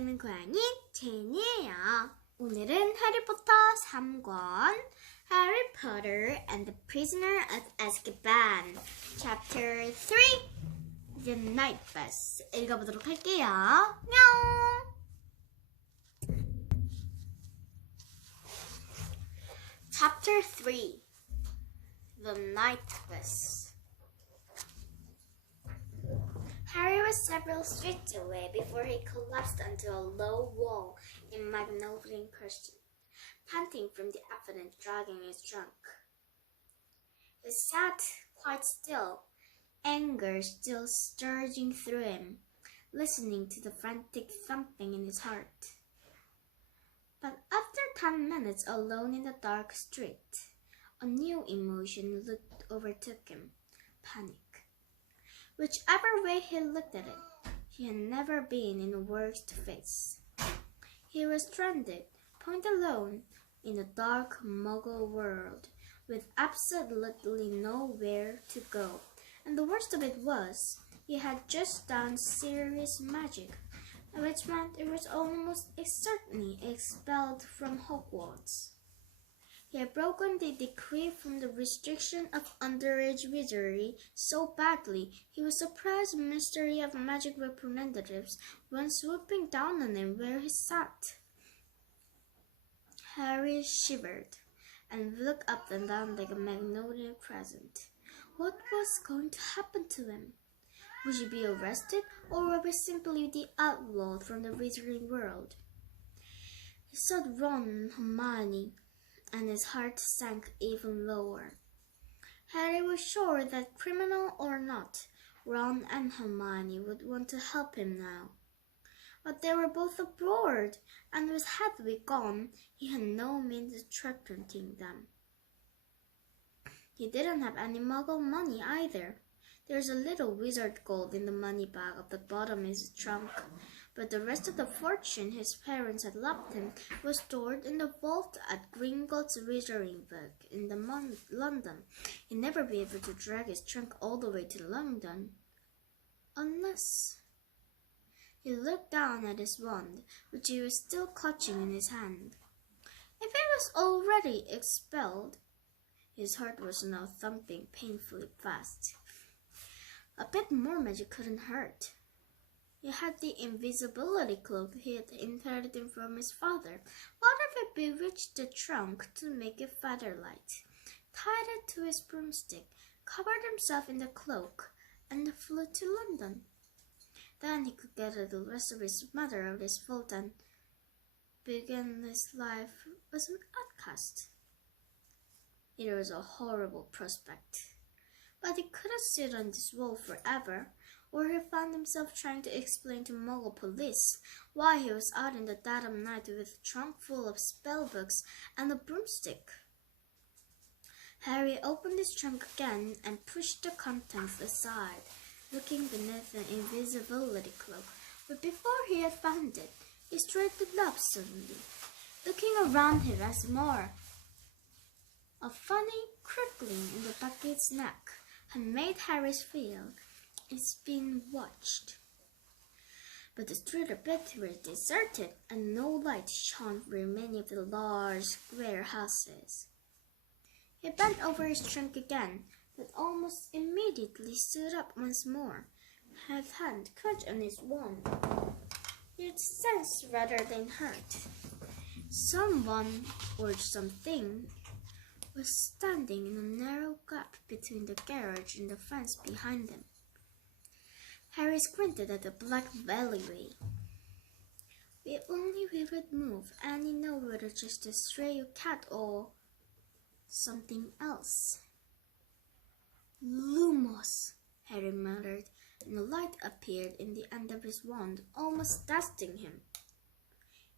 읽는 고양이 제니예요. 오늘은 해리포터 3권 Harry Potter and the Prisoner of Azkaban Chapter 3 The Night Bus 읽어보도록 할게요. 냥! Chapter 3 The Night Bus. Harry was several streets away before he collapsed onto a low wall in Magnolia Crescent, panting from the effort dragging his trunk. He sat quite still, anger still surging through him, listening to the frantic thumping in his heart. But after 10 minutes alone in the dark street, a new emotion overtook him, panic. Whichever way he looked at it, he had never been in a worse face. He was stranded, point alone, in a dark Muggle world, with absolutely nowhere to go. And the worst of it was, he had just done serious magic, which meant it was almost certainly expelled from Hogwarts. He had broken the decree from the restriction of underage wizardry so badly he was surprised the Ministry of Magic representatives went swooping down on him where he sat. Harry shivered and looked up and down like a Magnolia Crescent. What was going to happen to him? Would he be arrested, or would he simply be outlawed from the wizarding world? He saw Ron and Hermione, and his heart sank even lower. Harry was sure that, criminal or not, Ron and Hermione would want to help him now. But they were both abroad, and with Hedwig gone, he had no means of threatening them. He didn't have any Muggle money either. There's a little wizard gold in the money bag at the bottom of his trunk, but the rest of the fortune his parents had left him was stored in the vault at Gringotts Wizarding Book in London. He'd never be able to drag his trunk all the way to London. Unless... He looked down at his wand, which he was still clutching in his hand. If it was already expelled... His heart was now thumping painfully fast. A bit more magic couldn't hurt. He had the invisibility cloak he had inherited from his father. What if he bewitched the trunk to make it feather-light, tied it to his broomstick, covered himself in the cloak, and flew to London? Then he could gather the rest of his matter out of his vault and begin his life as an outcast. It was a horrible prospect, but he couldn't sit on this wall forever, or he found himself trying to explain to Muggle police why he was out in the dead of night with a trunk full of spellbooks and a broomstick. Harry opened his trunk again and pushed the contents aside, looking beneath the invisibility cloak, but before he had found it, he straightened up suddenly. Looking around him as more, a funny crickling in the back of his neck had made Harry feel it's been watched. But the street above was deserted, and no light shone from many of the large square houses. He bent over his trunk again, but almost immediately stood up once more, his hand clenched on his wand. He had sensed rather than heard. Someone or something was standing in a narrow gap between the garage and the fence behind him. Harry squinted at the black alleyway. If only we would move, and he know whether just a stray cat or something else. Lumos, Harry muttered, and a light appeared in the end of his wand, almost dusting him.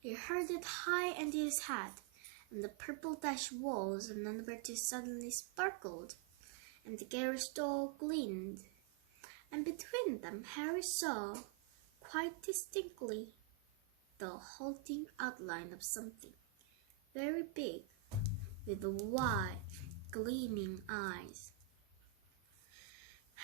He held it high into his head, and the purple dash walls of number 2 suddenly sparkled, and the garage door gleamed, and between them Harry saw, quite distinctly, the halting outline of something very big, with wide, gleaming eyes.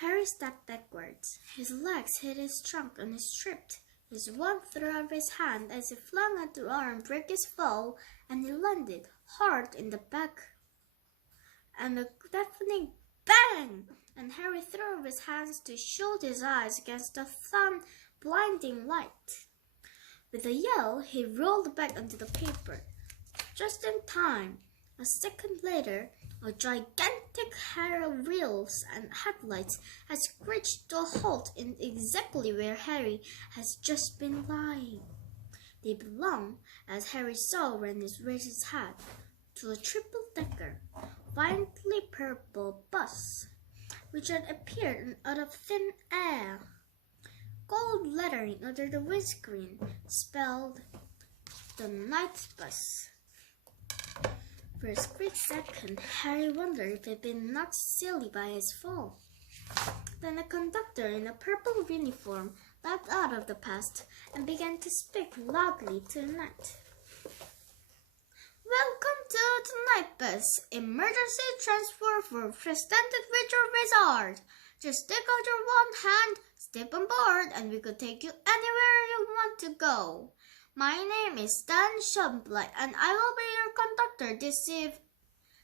Harry stepped backwards. His legs hit his trunk and he tripped. His wand threw up his hand as he flung at the arm, broke his fall, and he landed hard in the back. And a deafening bang! And Harry threw up his hands to shield his eyes against the blinding light. With a yell, he rolled back onto the paper. Just in time. A second later, a gigantic pair of wheels and headlights had screeched to a halt in exactly where Harry has just been lying. They belonged, as Harry saw when he raised his hat, to a triple-decker, violently purple bus, which had appeared out of thin air. Gold lettering under the windscreen spelled "The Night Bus." For a split second, Harry wondered if he'd been knocked silly by his fall. Then a conductor in a purple uniform leapt out of the past and began to speak loudly to the night. "Welcome to the Night Bus. Emergency transfer for Presented Richard Wizard. Just stick out your one hand, step on board, and we could take you anywhere you want to go. My name is Stan Shumblight, and I will be your conductor this evening."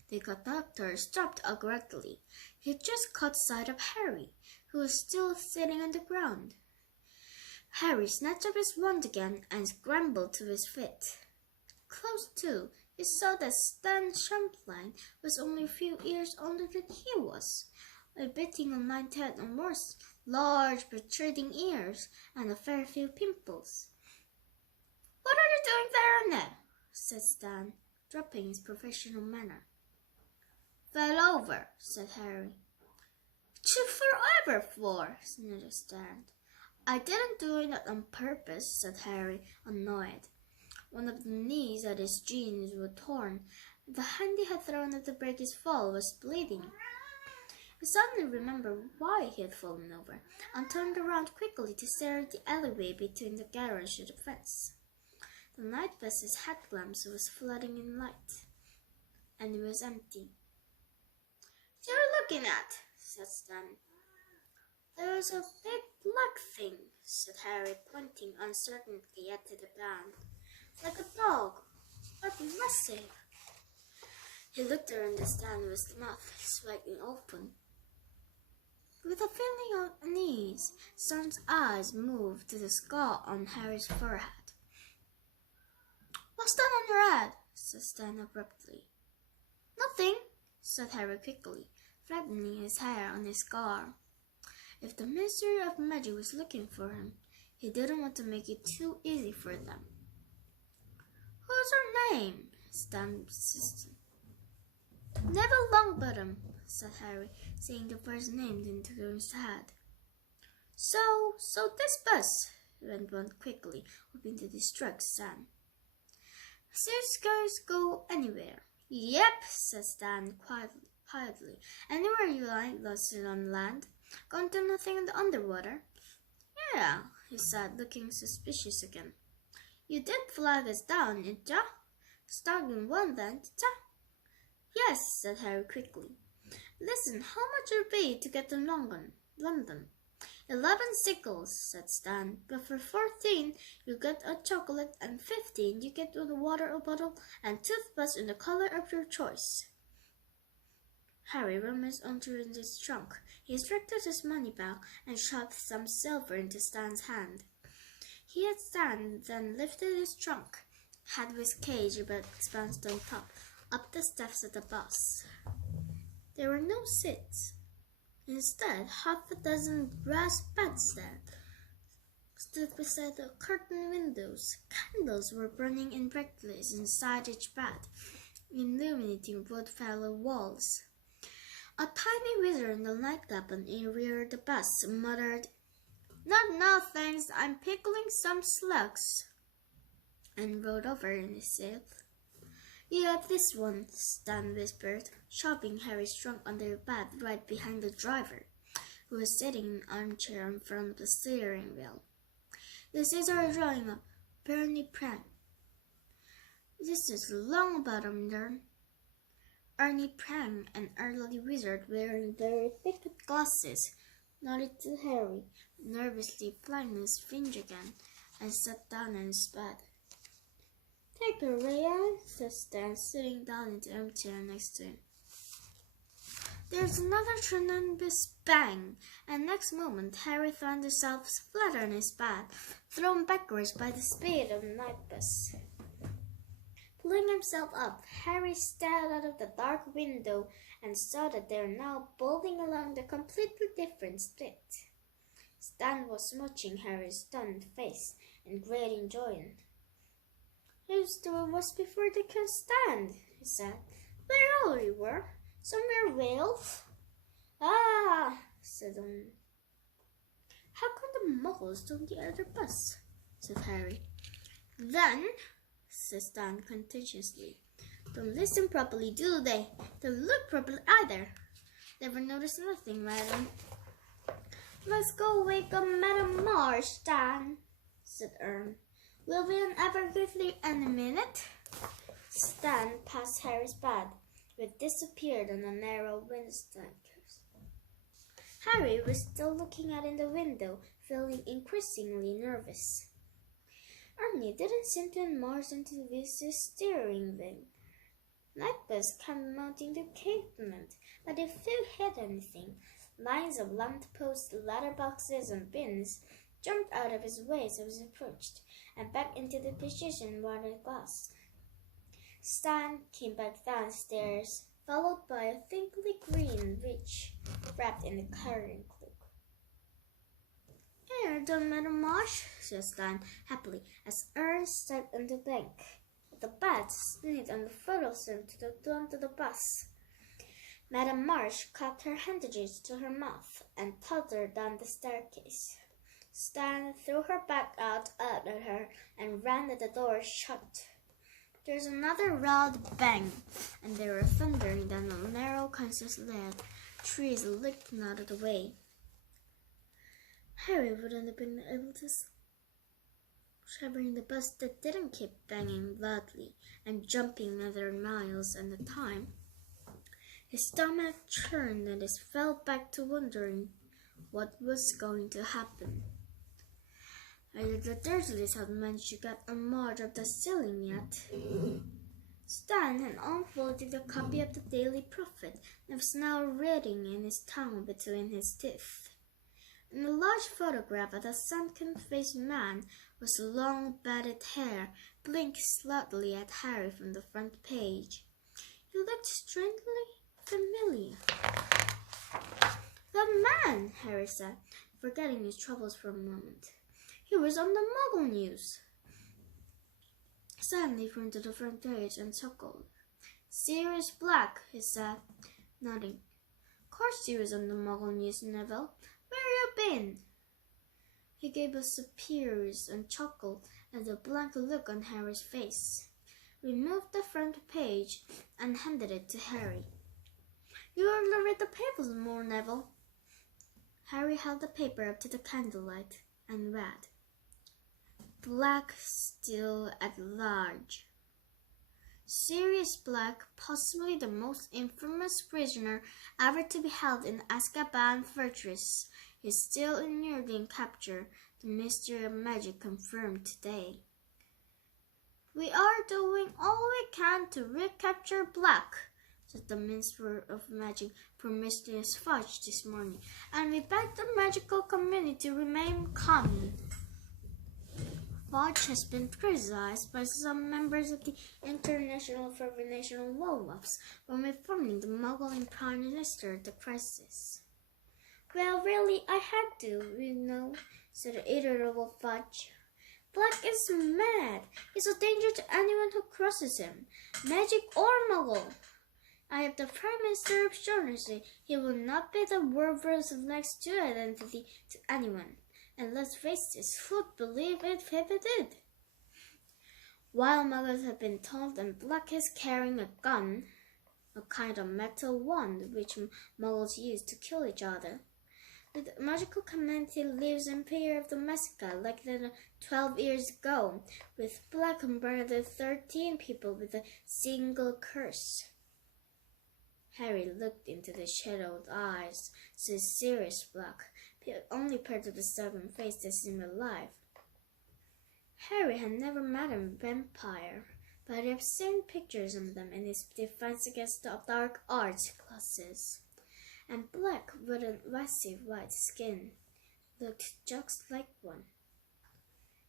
The conductor stopped abruptly. He just caught sight of Harry, who was still sitting on the ground. Harry snatched up his wand again and scrambled to his feet. Close to, he saw that Stan Shumblight was only a few years older than he was, a beating on 9 or more, large protruding ears, and a fair few pimples. "What are you doing there, Ned?" said Stan, dropping his professional manner. "Fell over," said Harry. "What you forever for?" sneered Stan. "I didn't do it on purpose," said Harry, annoyed. One of the knees at his jeans were torn. The hand he had thrown at to break his fall was bleeding. He suddenly remembered why he had fallen over, and turned around quickly to stare at the alleyway between the garage and the fence. The night bus's headlamps was flooding in light, and it was empty. "What are you looking at?" said Stan. "There's a big black thing," said Harry, pointing uncertainly at the ground. "Like a dog, but massive." He looked around the stand with his mouth slightly open. With a feeling of unease, Stan's eyes moved to the scar on Harry's forehead. "What's that on your head?" said Stan abruptly. "Nothing," said Harry quickly, flattening his hair on his scar. If the Ministry of Magic was looking for him, he didn't want to make it too easy for them. "What's her name?" Stan insisted. "Neville Longbottom," said Harry, saying the first name into his head. So this bus," went on quickly, hoping to distract Stan. "So you guys go anywhere?" "Yep," said Stan quietly. "Anywhere you like, lost it on land. Can't do nothing in the underwater." "Yeah," he said, looking suspicious again. "You did flag us down, didn't ya? Stuck in one then, didn't ya?" "Yes," said Harry quickly. "Listen, how much would it be to get to London?" 11 sickles, said Stan. "But for 14, you get a chocolate, and 15, you get a water bottle and toothbrush in the color of your choice." Harry rummaged into his trunk. He extracted his money bag and shoved some silver into Stan's hand. He had Stan then lifted his trunk, had his cage bounced on top, up the steps of the bus. There were no seats. Instead, half a dozen brass bedsteads stood beside the curtained windows. Candles were burning in brightly inside each bed, illuminating wood-paneled walls. A tiny wizard in the nightcap in the rear of the bus muttered, "Not now, thanks, I'm pickling some slugs," and rolled over in his seat. "You have this one," Stan whispered, shoving Harry's trunk under the bed right behind the driver, who was sitting in an armchair in front of the steering wheel. "This is our drawing of Bernie Prank. This is Longbottom, then." Ernie Prank, an elderly wizard wearing very thick glasses, nodded to Harry, nervously flying his finger again, and sat down on his bed. "Take a Rayan," said Stan, sitting down in the armchair next to him. There's another tremendous bang, and next moment Harry found himself flat on his bed, thrown backwards by the speed of a night bus. Pulling himself up, Harry stared out of the dark window and saw that they were now bowling along the completely different street. Stan was watching Harry's stunned face in great enjoyment. "Here's the was before they can stand," he said. "Where all we were? Somewhere Wales?" "Ah," said one. "How come the Muggles don't the other bus?" said Harry. "Then," said Stan contentiously, "don't listen properly, do they? Don't look properly either. Never noticed nothing, madam." "Let's go wake up Madam Marsh, Stan," said Ern. "We'll be an Evergidley in a minute." Stan passed Harry's bed, which disappeared on a narrow window staircase. Harry was still looking out in the window, feeling increasingly nervous. Ernie didn't seem to emerge into the visitor's steering wheel. Nightbus came mounting the pavement, but if they hit anything, lines of lampposts, letterboxes, and bins jumped out of his way as he approached, and back into the position where the glass. Stan came back downstairs, followed by a thinly green witch wrapped in a carrying cloak. "Here, don't matter much," said Stan happily as Ern sat on the bank. The bat sneezed on the photo-sim to the front of the bus. Madame Marsh clapped her handkerchief to her mouth and tottered down the staircase. Stan threw her back out at her and ran at the door shut. There was another loud bang, and they were thundering down a narrow Kansas lane, trees licking out of the way. Harry wouldn't have been able to traveling the bus that didn't keep banging loudly and jumping another miles at a time. His stomach churned and he fell back to wondering what was going to happen. Either the Dursleys had managed to get a march of the ceiling yet. Stan had unfolded a copy of the Daily Prophet and was now reading in his tongue between his teeth. In a large photograph of a sunken-faced man with long batted hair blinked slightly at Harry from the front page. He looked strangely familiar. "The man," Harry said, forgetting his troubles for a moment. "He was on the Muggle news." Stanley turned to the front page and chuckled. "Sirius Black," he said, nodding. "Of course he was on the Muggle news, Neville. Where you been?" He gave a superior and chuckled at the blank look on Harry's face, removed the front page, and handed it to Harry. "You ought to read the papers more, Neville." Harry held the paper up to the candlelight and read. "Black still at large. Sirius Black, possibly the most infamous prisoner ever to be held in Azkaban Fortress, is still in capture, the mystery of magic confirmed today. We are doing all we can to recapture Black," said the Minister of Magic for Mistress Fudge this morning, "and we beg the magical community to remain calm." Fudge has been criticized by some members of the International Federation of Werewolves for reforming the Muggle Prime Minister of the crisis. "Well, really, I had to, you know," said the irritable Fudge. "Black is mad. He's a danger to anyone who crosses him, magic or Muggle. I have the Prime Minister assurance he will not be the werewolf's next to identity to anyone. And let's face this, who'd believe it if he did? While Muggles have been told that Black is carrying a gun, a kind of metal wand which Muggles use to kill each other, the magical community lives in fear of the massacre like the 12 years ago, with Black murdered 13 people with a single curse." Harry looked into the shadowed eyes, said Sirius Black, the only part of the stubborn face that seemed alive. Harry had never met a vampire, but he had seen pictures of them in his defense against the dark arts classes. And Black, with a massive white skin, looked just like one.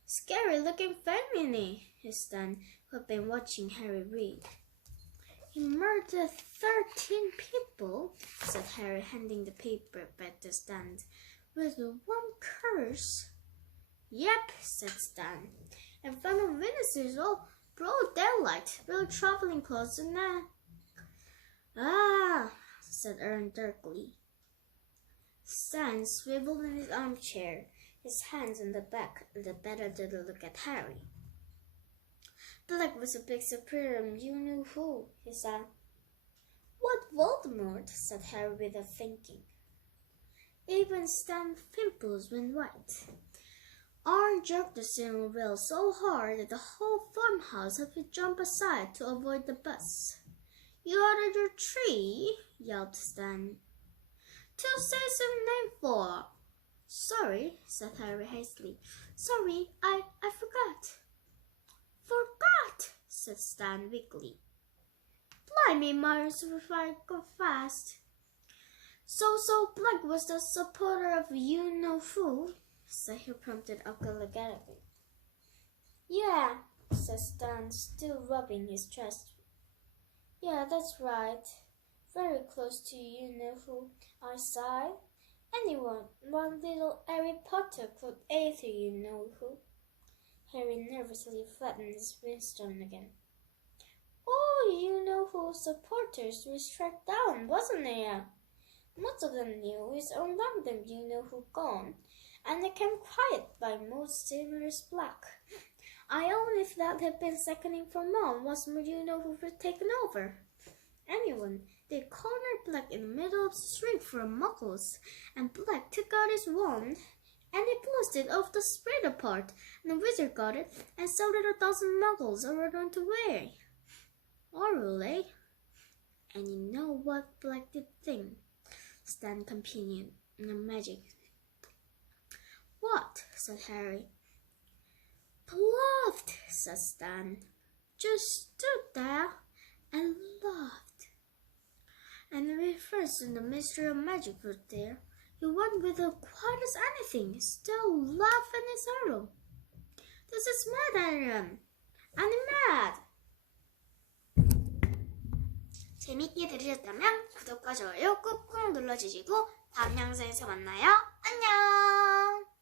Scary-looking family, Stan, who had been watching Harry read. He murdered 13 people, said Harry, handing the paper back to Stan. With one curse. Yep, said Stan. And found of witnesses all broad daylight, real traveling clothes and that. Ah, said Aaron darkly. Stan swiveled in his armchair, his hands on the back of the bed to look at Harry. Black was a big superior you-know-who, he said. What Voldemort? Said Harry without thinking. Even Stan's pimples went white. Arn jerked the steering wheel so hard that the whole farmhouse had to jump aside to avoid the bus. You ordered your tree? Yelled Stan. To say some name for. Sorry, said Harry hastily. Sorry, I forgot. Forgot, said Stan weakly. Blimey, Myers replied fast. So Black was the supporter of you-know-who, said he prompted apologetically. Yeah, said Stan, still rubbing his chest. Yeah, that's right. Very close to you-know-who, I sighed. One little Heripotter could aid you-know-who. Harry nervously flattened his whinstone again. Oh, you-know-who supporters were struck down, wasn't there? Most of them knew his own random you-know-who gone, and they came quiet by most Sirius Black. I only thought had been seconding for Mom once you-know-who were taken over. Anyone, they cornered Black in the middle of the street for muggles, and Black took out his wand, and he closed it off the spreader part, and the wizard got it, and so did 1,000 muggles are going to wear. Oh, really? And you know what Black did think? Stan continued, magic. What? Said Harry. Bluffed, said Stan. Just stood there and laughed. And the first in the mystery of magic was there. He went with as quiet as anything, still laughing his arrow. This is mad, Aaron. I'm mad. 재밌게 들으셨다면 구독과 좋아요 꾹꾹 눌러주시고 다음 영상에서 만나요. 안녕.